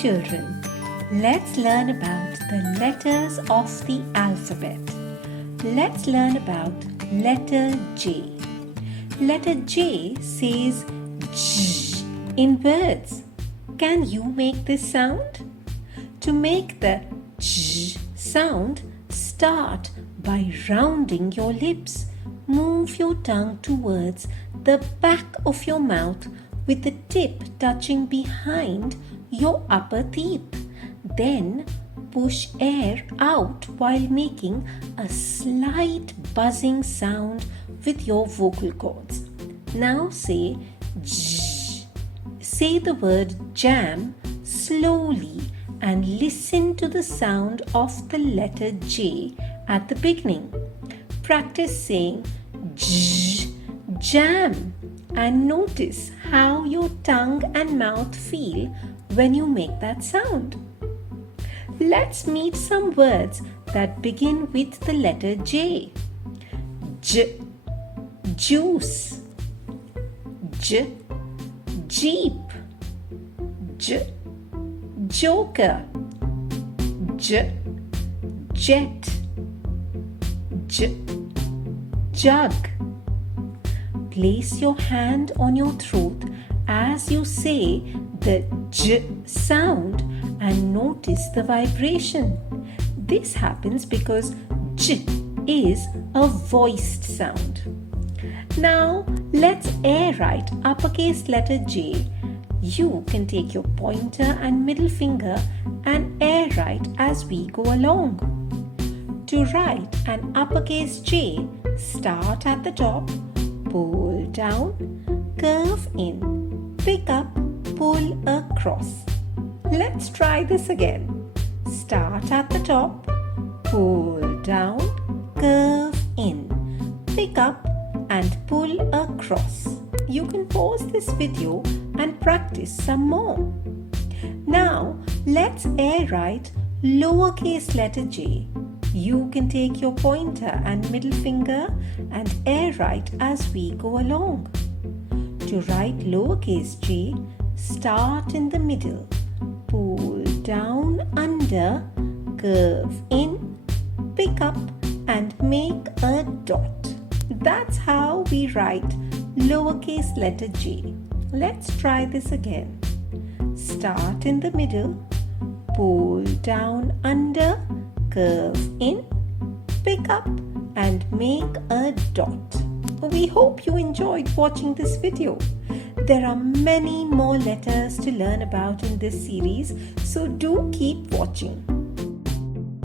children, let's learn about the letters of the alphabet. Let's learn about letter J. Letter J says J in words. Can you make this sound? To make the J sound, start by rounding your lips. Move your tongue towards the back of your mouth with the tip touching behind your upper teeth. Then push air out while making a slight buzzing sound with your vocal cords. Now say J. Say the word jam slowly and listen to the sound of the letter J at the beginning. Practice saying J, jam, and notice how your tongue and mouth feel when you make that sound. Let's meet some words that begin with the letter J. J, juice. J, jeep. J, joker. J, jet. J, jug. Place your hand on your throat as you say the J sound and notice the vibration. This happens because J is a voiced sound. Now let's air write uppercase letter J. You can take your pointer and middle finger and air write as we go along. To write an uppercase J, start at the top, pull down, curve in, pick up, pull across. Let's try this again. Start at the top, pull down, curve in, pick up and pull across. You can pause this video and practice some more. Now let's air write lowercase letter J. You can take your pointer and middle finger and air write as we go along. To write lowercase j, start in the middle, pull down under, curve in, pick up and make a dot. That's how we write lowercase letter J. Let's try this again. Start in the middle, pull down under, curve in, pick up and make a dot. We hope you enjoyed watching this video. There are many more letters to learn about in this series, so do keep watching.